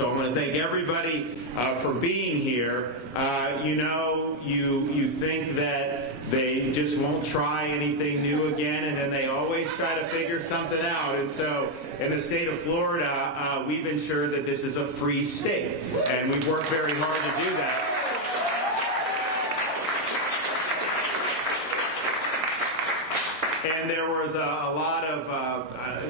So I want to thank everybody for being here. You think that they just won't try anything new again, and then they always try to figure something out. And so in the state of Florida, we've ensured that this is a free state, and we've worked very hard to do that. And there was a lot of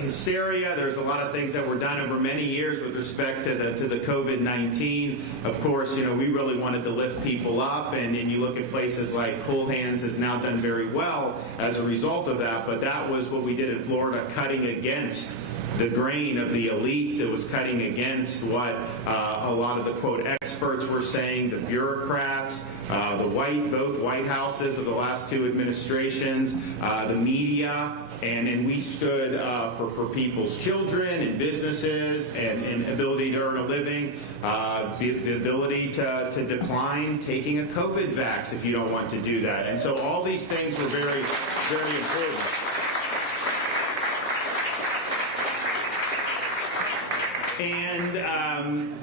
hysteria. There's a lot of things that were done over many years with respect to the COVID-19. Of course, we really wanted to lift people up, and you look at places like Cool Hands has now done very well as a result of that. But that was what we did in Florida, cutting against the grain of the elites. It was cutting against what a lot of the, quote, experts were saying, the bureaucrats, both White Houses of the last two administrations, the media, and we stood for people's children and businesses and ability to earn a living, the ability to decline taking a COVID vax if you don't want to do that. And so all these things were very, very important. And,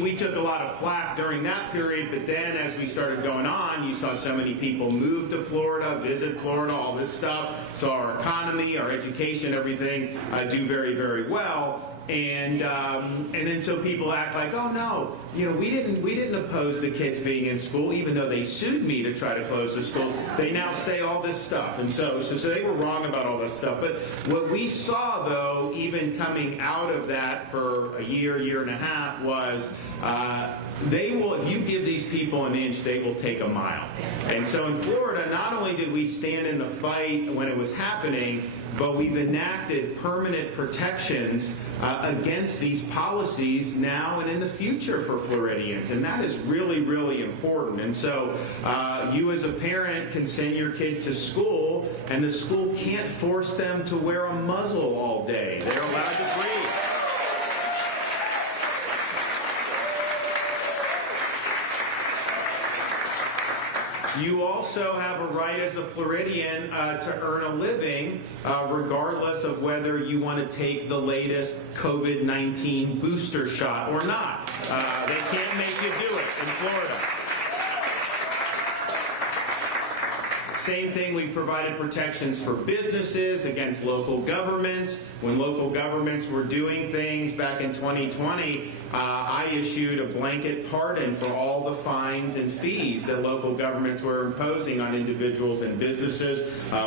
we took a lot of flack during that period, but then as we started going on, you saw so many people move to Florida, visit Florida, all this stuff. So our economy, our education, everything do very, very well. And then so people act like, oh no, we didn't oppose the kids being in school, even though they sued me to try to close the school. They now say all this stuff, and so they were wrong about all that stuff. But what we saw, though, even coming out of that for a year and a half, was if you give these people an inch, they will take a mile. And so in Florida, not only did we stand in the fight when it was happening, but we've enacted permanent protections against these policies now and in the future for Floridians, and that is really, really important. And so you as a parent can send your kid to school, and the school can't force them to wear a muzzle all day. They're allowed to breathe. You also have a right as a Floridian to earn a living regardless of whether you want to take the latest COVID-19 booster shot or not. They can't make you do it in Florida. Same thing, we provided protections for businesses against local governments. When local governments were doing things back in 2020, I issued a blanket pardon for all the fines and fees that local governments were imposing on individuals and businesses.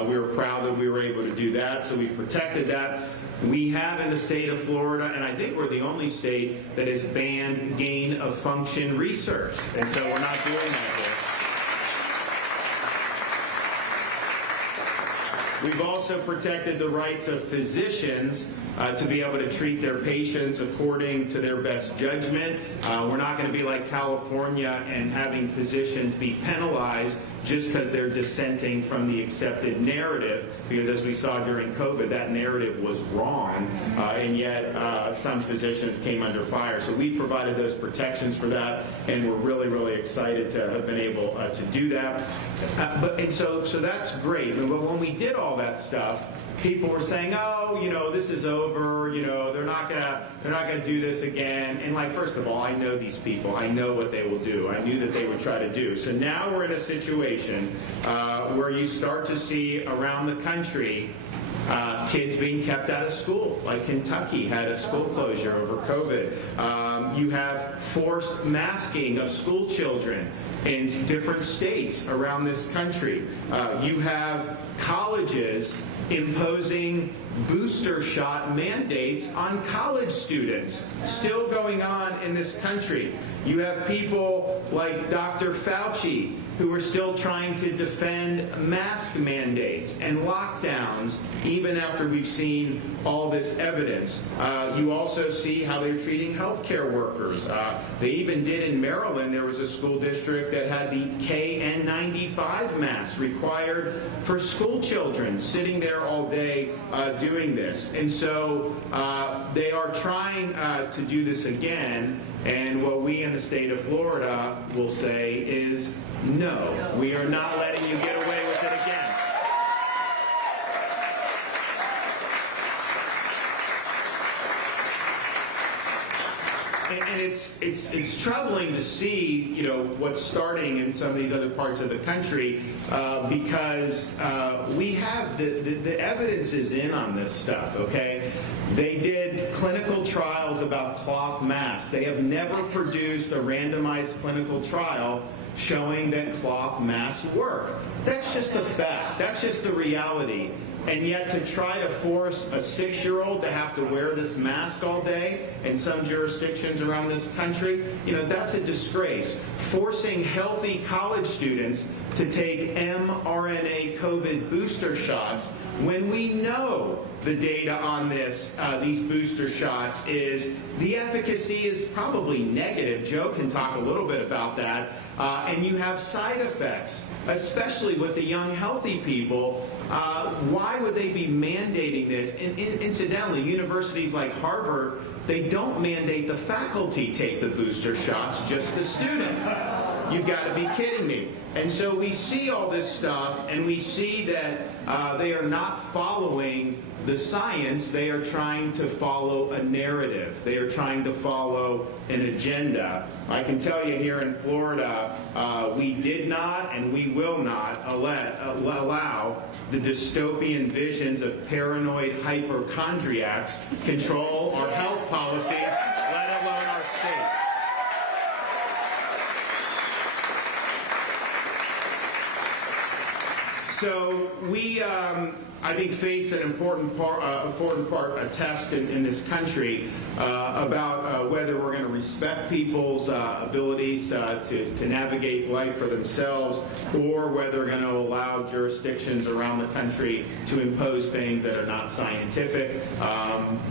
We were proud that we were able to do that, so we've protected that. We have in the state of Florida, and I think we're the only state that has banned gain-of-function research, and so we're not doing that here. We've also protected the rights of physicians to be able to treat their patients according to their best judgment. We're not going to be like California and having physicians be penalized just because they're dissenting from the accepted narrative, because as we saw during COVID, that narrative was wrong, and yet some physicians came under fire. So we provided those protections for that, and we're really, really excited to have been able to do that. So that's great. But when we did all that stuff, people were saying, oh, this is over, they're not gonna do this again. And first of all, I know these people. I know what they will do. I knew that they would try to do. So now we're in a situation where you start to see around the country kids being kept out of school, like Kentucky had a school closure over COVID. You have forced masking of school children in different states around this country. You have colleges imposing booster shot mandates on college students, still going on in this country. You have people like Dr. Fauci who are still trying to defend mask mandates and lockdowns even after we've seen all this evidence. You also see how they're treating healthcare workers. They even did in Maryland, there was a school district that had the KN95 mask required for school children, sitting there all day doing this. And so they are trying to do this again, and what we in the state of Florida will say is, no, we are not letting you get away with it again. and it's troubling to see, you know, what's starting in some of these other parts of the country, because we have the evidence is in on this stuff. Okay, they did clinical trials about cloth masks. They have never produced a randomized clinical trial showing that cloth masks work. That's just a fact. That's just the reality. And yet to try to force a 6-year-old to have to wear this mask all day in some jurisdictions around this country, you know, that's a disgrace. Forcing healthy college students to take mRNA COVID booster shots when we know the data on this, these booster shots is the efficacy is probably negative. Joe can talk a little bit about that. And you have side effects, especially with the young healthy people. Why would they be mandating this? Incidentally, universities like Harvard, they don't mandate the faculty take the booster shots, just the students. You've got to be kidding me. And so we see all this stuff, and we see that they are not following the science. They are trying to follow a narrative. They are trying to follow an agenda. I can tell you here in Florida, we did not and we will not allow the dystopian visions of paranoid hypochondriacs control our health policies, let alone our state. So we, I think, face an important test in this country about whether we're going to respect people's abilities to navigate life for themselves, or whether we're going to allow jurisdictions around the country to impose things that are not scientific,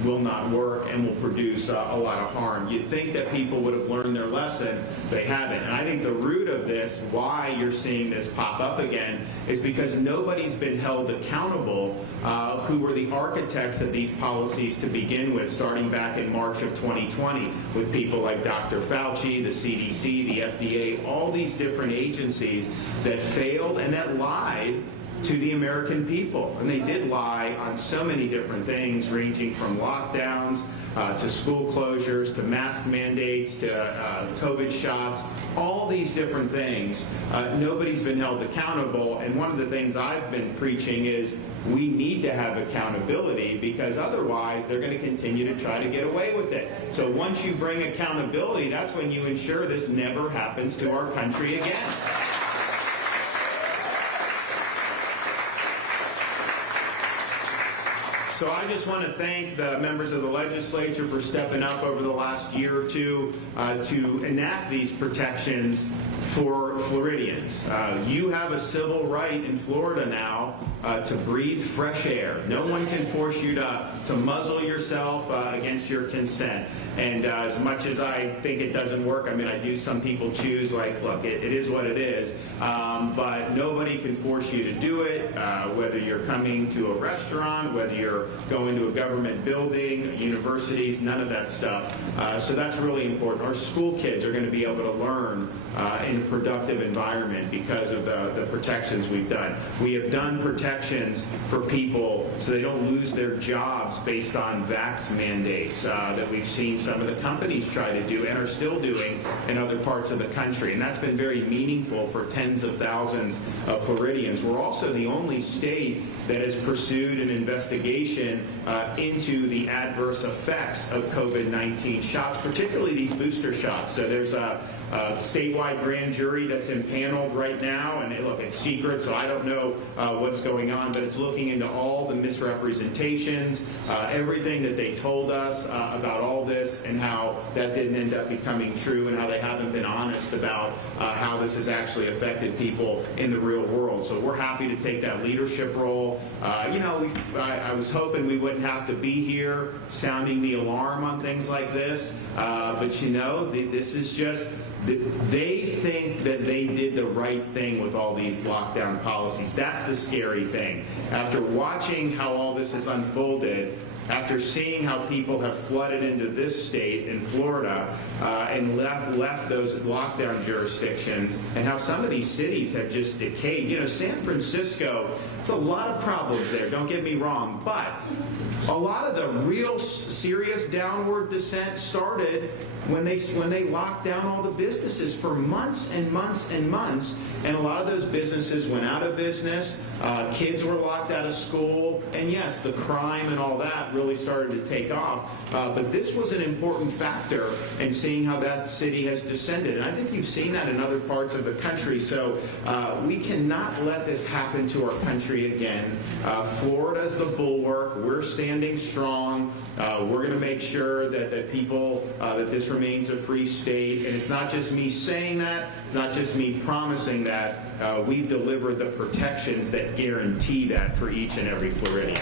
will not work, and will produce a lot of harm. You'd think that people would have learned their lesson. They haven't. And I think the root of this, why you're seeing this pop up again, is because nobody's been held accountable who were the architects of these policies to begin with, starting back in March of 2020, with people like Dr. Fauci, the CDC, the FDA, all these different agencies that failed and that lied to the American people. And they did lie on so many different things, ranging from lockdowns to school closures, to mask mandates, to COVID shots, all these different things. Nobody's been held accountable, and one of the things I've been preaching is we need to have accountability, because otherwise they're going to continue to try to get away with it. So once you bring accountability, that's when you ensure this never happens to our country again. So I just want to thank the members of the legislature for stepping up over the last year or two to enact these protections for Floridians. You have a civil right in Florida now to breathe fresh air. No one can force you to muzzle yourself against your consent. And as much as I think it doesn't work, I mean, some people choose, like, look, it is what it is. But nobody can force you to do it, whether you're coming to a restaurant, whether you're going to a government building, universities, none of that stuff. So that's really important. Our school kids are going to be able to learn in a productive environment because of the protections we've done. We have done protections for people so they don't lose their jobs based on vax mandates that we've seen some of the companies try to do and are still doing in other parts of the country. And that's been very meaningful for tens of thousands of Floridians. We're also the only state that has pursued an investigation into the adverse effects of COVID-19 shots, particularly these booster shots. So there's a statewide grand jury that's impaneled right now, and look, it's secret, so I don't know what's going on, but it's looking into all the misrepresentations, everything that they told us about all this, and how that didn't end up becoming true, and how they haven't been honest about how this has actually affected people in the real world. So we're happy to take that leadership role. I was hoping we wouldn't have to be here sounding the alarm on things like this, but this is just, they think that they did the right thing with all these lockdown policies. That's the scary thing. After watching how all this has unfolded, after seeing how people have flooded into this state in Florida and left those lockdown jurisdictions, and how some of these cities have just decayed. San Francisco, it's a lot of problems there, don't get me wrong, but A lot of the real serious downward descent started when they locked down all the businesses for months and months and months, and a lot of those businesses went out of business. Kids were locked out of school, and yes, the crime and all that really started to take off. But this was an important factor in seeing how that city has descended, and I think you've seen that in other parts of the country. So we cannot let this happen to our country again. Florida's the bulwark. We're standing strong. We're going to make sure that people, that this remains a free state. And it's not just me saying that. It's not just me promising that. We've delivered the protections that guarantee that for each and every Floridian.